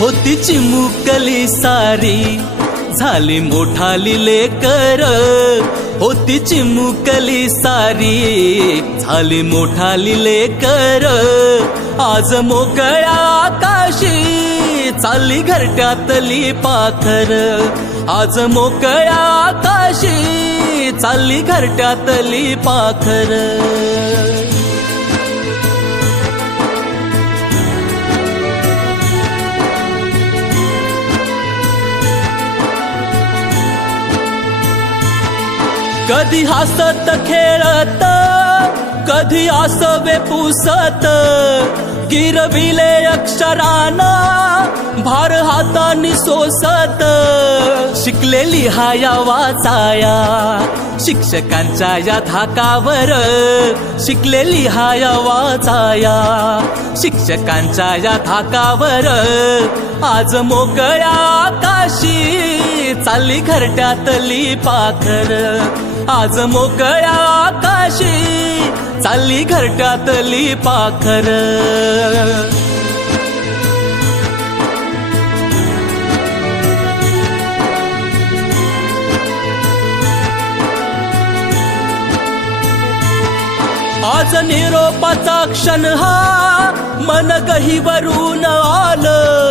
होती चिमुकली सारी झाली मोठाली लेकर, होती चिमुकली सारी झाली मोठाली लेकर। आज मोकळ्या आकाशी चालली घरट्यातली पाखर, आज मोकळ्या आकाशी चालली घरट्यातली पाखर। कधी हसत खेळत, कधी आसवे पुसत, गिरविले अक्षराना भार हातानी सोसत। शिकलेली हाया वाचाया शिक्षकांच्या या धाकावर, शिकलेली हाया वाचाया शिक्षकांच्या या धाकावर। आज मोकळ्या आकाशी चालली घरट्यातली पाखर, आज मोकळ्या आकाशी चालली घरट्यातली पाखर। आज निरोपाचा क्षण हा मन गहिवरून आलं।